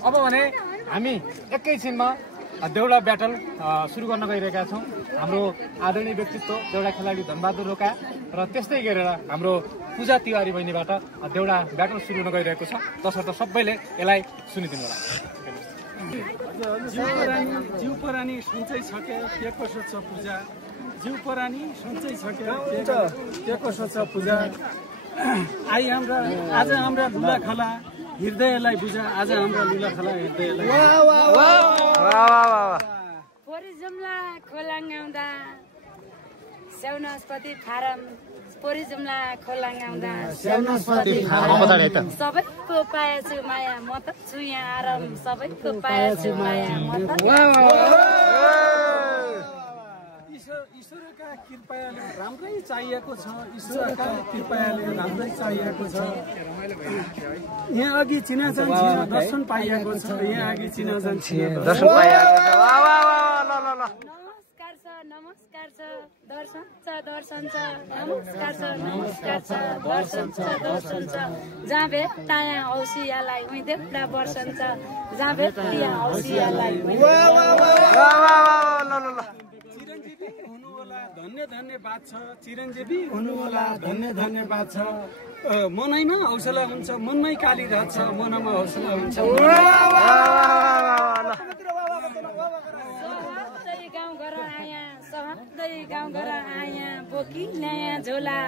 अब भने हामी एकैछिनमा देउडा ब्याटल सुरु गर्न गइरहेका छौँ। हाम्रो आदरणीय व्यक्तित्व देउडा खेलाडी धनबहादुर रोका र त्यस्तै गरेर हाम्रो पूजा तिवारी बहिनीबाट देउडा ब्याटल सुरु हुन गइरहेको छ। तसर्थ सबैले यसलाई सुनिदिनु होला। जिउ परानी सन्चै छ के कसो छ पूजा, जिउ परानी सन्चै छ के कसो छ पूजा। आज हाम्रा लुला खाला हृदयलाई बुझा, आज हाम्रा लुला खाला हृदयलाई पोरी जुम्ला खोलाङ आउँदा स्याउनास्पति फारम, पोरी जुम्ला खोलाङ आउँदा स्याउनास्पति फारम, सबैको पाएछु माया म त छु यहाँ आराम, सबैको पाएछु माया म त। ईश्वरका कृपाले राम्रै चाहिएको छ, ईश्वरका कृपाले राम्रै चाहिएको छ। यहाँ अघि चिनाजान छिन दर्शन पाइएको छ, यहाँ अघि चिनाजान छिन दर्शन पाइएको छ। नमस्कार छ नमस्कार छ दर्शन छ दर्शन छ, नमस्कार छ नमस्कार छ दर्शन छ दर्शन छ। जहाँ भेट त्यहाँ औसियालाई उही देउडा वर्षन छ, जहाँ भेट त्यहाँ औसियालाई। धन्य धन्यवाद छ, चिरञ्जीवी हुनु होला धन्य धन्यवाद छ। मनैमा हौसला हुन्छ, मनमै काली रात छ, मनमा हौसला हुन्छ। सहदै गाउँ घर आया बोकी नयाँ झोला,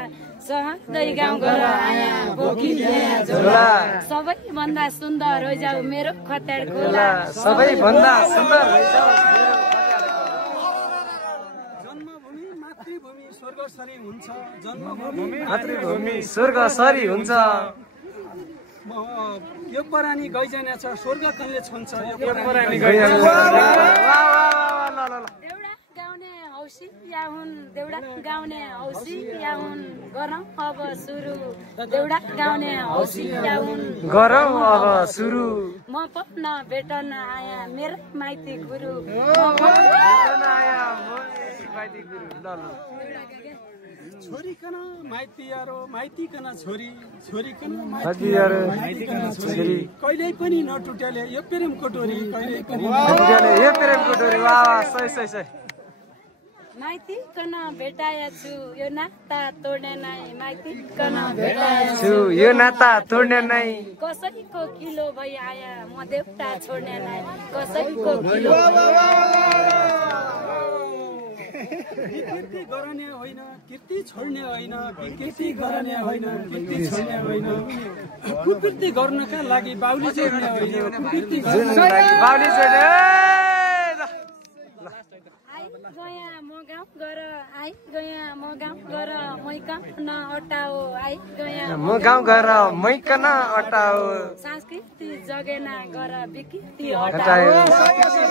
सहदै गाउँ घर आया बोकी नयाँ झोला। सबैभन्दा सुन्दर हो जाऊ मेरो खतेड खोला, सबैभन्दा सुन्दर हो जाऊ। जन्मभूमि मातृभूमि स्वर्गसरी हुन्छ, जन्मभूमि मातृभूमि स्वर्गसरी हुन्छ। यो परानी गइजाने छ स्वर्ग कहिले छन्छ, यो परानी गइजाने छ। औसिया हुन् देउडा गाउने औसिया हुन्, गरौँ अब सुरु देउडा गाउने औसिया हुन्, गरौँ अब सुरु। म पढ्न भेटन आया मेरो माइती गुरु, छोरीकन माइतीयारो माइतीकन छोरी, छोरीकन माइतीयारो माइतीकन छोरी। कहिल्यै पनि नटुट्याले यो प्रेमको डोरी, कहिल्यै पनि नटुट्याले यो प्रेमको डोरी। वाह सही सही सही। माइती कन भेटाया छु यो नाता तोड्ने नै, माइती कन भेटाया छु यो नाता तोड्ने नै। कसैको किलो भई आया म देउडा छोड्ने नै, कसैको किलो। कीर्ति गर्ने होइन कीर्ति छोड्ने होइन, कीर्ति गर्ने होइन कीर्ति छोड्ने होइन। कुकृति गर्नका लागि बाउली जोड्ने होइन, कुकृति गर्नका लागि बाउली जोड्ने। गया म गाउँ गर आइ गया म गाउँ गर मैकन अटाओ, आइ गया म गाउँ गर मैकन अटाओ। संस्कृति जगेना गर विकृति हटाओ,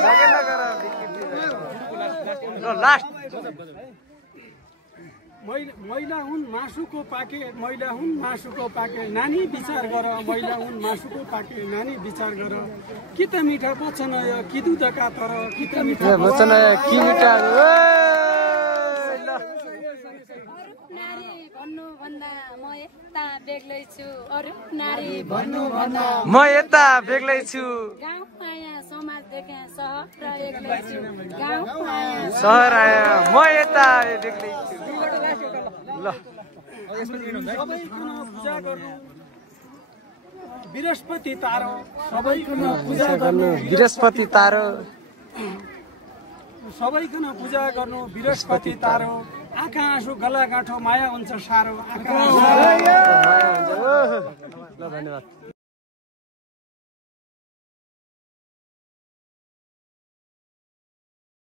जगेना गर विकृति। लास्ट महिला हुन् मासुको पाके, महिला हुन् मासुको पाके, नानी विचार गर महिला हुन् मासुको पाके, नानी विचार गर। कि त मिठा वचन यो कि दुधका तर, कि त मिठा वचन कि मिठा। नारी भन्नुभन्दा म यता बेग्लै छु, अरू नारी भन्नुभन्दा म यता बेग्लै छु। गाउँ आया समाज देखे सहर एक्लै छु, गाउँ आया सहर आया म यता बेग्लै छु। ल सबैको पूजा गर्नु बृहस्पति तारो, सबैको पूजा गर्नु बृहस्पति तारो, सबैको पूजा गर्नु बृहस्पति तारो। आँखा आँसु गला गाँठो माया हुन्छ सारो, आँखा आँसु माया हुन्छ। ल धन्यवाद।